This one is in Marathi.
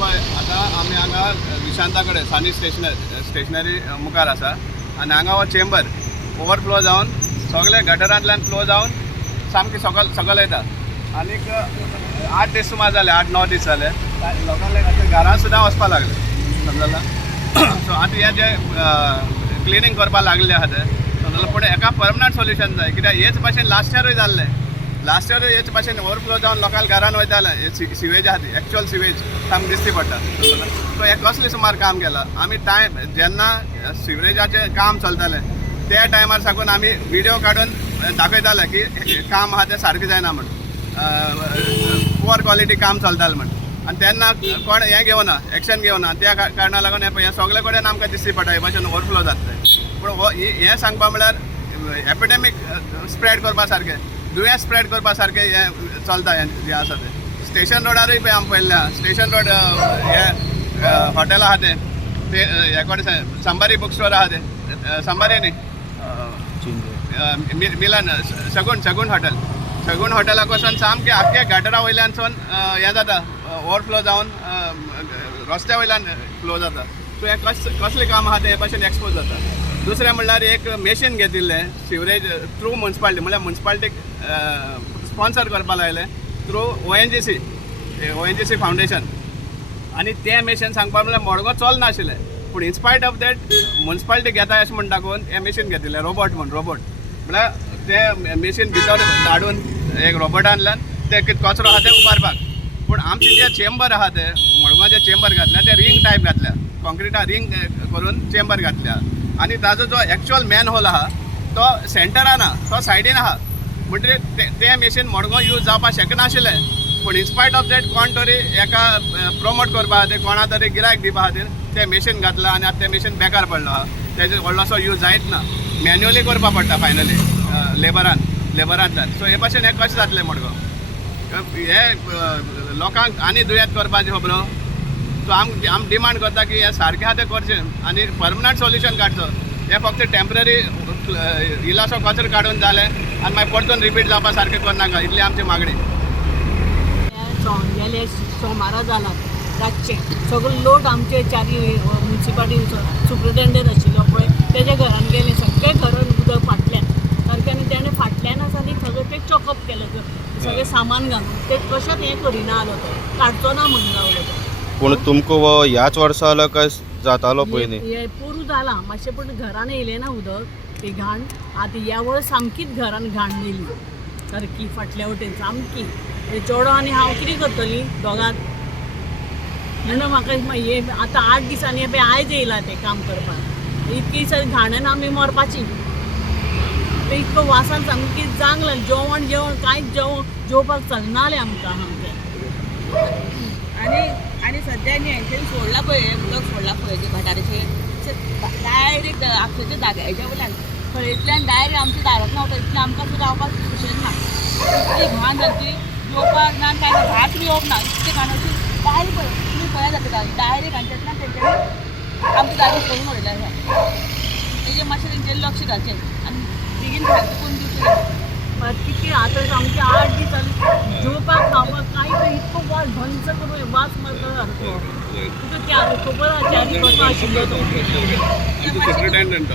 पळय आतां आमी हांगा विशांता कडेन सानी स्टेशनरी मुखार आसा आनी हांगा हो चेंबर ओवरफ्लो जावन सगळे गटरांतल्यान फ्लो जावन सामकी सकयल येता आनीक 8 दीस सुमार जाले 8-9 दीस जाले लोकांक घरां सुद्दां वचपाक लागले समजला सो आतां हे जे क्लिनींग करपाक लागले आहा ते समजला पूण हेका परमनंट सोल्युशन जाय कित्याक हेच भाशेन लास्ट इयरूय जाल्लें लास्ट इयर हेच भाशेन ओवरफ्लो जावन लोकांक घरान वयताले सिवेज आहा ती एक्चुअल सिवेज सामकी दिसती पडटा सो हे कसलें सुमार काम केलां आमी टायम जेन्ना सिवरेजाचें काम चलतालें त्या टायमार साकून आमी व्हिडिओ काडून दाखयताले की काम आहा तें सारकें जायना म्हण पुअर क्वॉलिटी काम चलतालें म्हण आनी तेन्ना कोण हें घेवना एक्शन घेवना त्या कारणाक लागून हें सगळे कडेन आमकां दिसती पडटा हे भाशेन ओवरफ्लो जाता पूण हें सांगपा म्हळ्यार एपिडेमीक स्प्रेड करपा सारकें दुयेंस स्प्रेड करपा सारकें हें चलता हें आसा तें स्टेशन रोडारूय पळय आमी पळयल्लें स्टेशन रोड हे हॉटेल आहा तें हे कोण संबारी बुक स्टोर आहा तें संबारी न्ही मिलन शगून हॉटेलाक वचून सामकें आख्खे गटरा वयल्यानसून हें जाता ओवरफ्लो जावन रस्त्या वयल्यान फ्लो जाता सो हें कसलें काम आहा तें हे भाशेन एक्सपोज जाता दुसरें म्हणल्यार एक मेशीन घेतिल्लें सिवरेज थ्रू म्युन्सिपालिटी म्हळ्यार म्युन्सिपालिटीक स्पॉन्सर करपाक लायलें थ्रू ONGC फावंडेशन आनी तें मेशीन सांगपा म्हळ्यार मडगो चलनाशिल्लें पूण इन्स्पायट ऑफ दॅट म्युन्सिपालिटी घेता अशें म्हण दाखोवन हें मेशीन घेतिल्लें रोबोट म्हळ्यार तें मेशीन भितर धाडून एक रोबोटांतल्यान तें कितें कचरो आहा तें उबारपाक पूण आमचें जें चेंबर आहा तें मडगांव जें चेंबर घातलें तें रिंग टायप घातल्या कॉन्क्रिटा रिंग करून चेंबर घातल्या आनी ताजो जो एक्चुअल मॅन होल आहा तो सेंटरान आहा तो सायडीन आहा म्हणटकीर तें मेशीन मडगांव यूज जावपाक शकनाशिल्लें पूण इन्स्पायट ऑफ दॅट कोण तरी हेका प्रमोट करपा खातीर कोणा तरी गिरायक दिवपा खातीर तें मेशीन घातलां आनी आतां तें मेशीन बेकार पडलो आहा तेजो व्हडलोसो यूज जायत ना मॅन्युअली करपा पडटा फायनली लेबरांतल्यान सो हे भाशेन हें कशें जातलें मडगांव हे लोकांक आनी दुयेंत करपाचें खबरो सो आम डिमांड करता की हें सारकें आहा तें करचें आनी परमनंट सोल्युशन काडचो हें फक्त टेम्पररी इलासो कचरो काडून जालें आनी मागीर परतून रिपीट जावपा सारकें करनाका इतली आमची मागणी गेले सोमारा जाला रातचे सगळो लोड आमचे चारी म्युन्सिपालिटी सुप्रिटेंडंट आशिल्लो पळय तेजे घरान गेले सगळे घरान उदक फाटल्यान सारकें आनी तेणें फाटल्यानच आनी सगळें तें चॉकअप केलें सगळें सामान घालून तें कशेंच हें करिना जालो तो काडचो ना म्हणून रावलो तो पूण तुमकां हो ह्याच वर्सा जालो काय जातालो पयलीं हें पुरू जालां मातशें पूण घरान येयलें ना उदक ती घाण आतां ह्या वर्स सामकीच घरान घाण येयली सारकी फाटल्या वटेन सामकी चेडो आनी हांव कितें करतलीं दोगांत म्हणून म्हाका हे आतां 8 दिसांनी पळय आयज येयलां तें काम करपाक इतकी घाणेन आमी मरपाची तें इतको वासान सामकी जांगलां जेवण कांयच जेवपाक चलनालें आमकां आणि सध्या हेंच्यानी सोडला पळय उदक सोडला पळय ते भटाराचे डायरेक्ट आपल्या जाग्याच्या वयल्यान खळयेंतल्यान डायरेक्ट आमच्या दारांत रावता इतलें आमकां सुद्दां रावपाक सुशेग ना इतली घाण जातली येवपाक ना कांय ना भात येवप ना इतली घाण अशी डायरेक्ट पळय तुमी खंय जाता डायरेक्ट हांच्यातल्यान तेंच्यांनी आमच्या जागे सोडून उडयल्या तेजें मातशें तेंच्यांनी लक्ष घालचें आनी बेगीन भायर करून दिवचें किती आतां आमचे 8 दीस जाले जेवपाक खावपाक कांय इतको वास भंच करून वास मारता सारको तुका त्या खबर आशिल्लो तो सुप्रिटेंडंट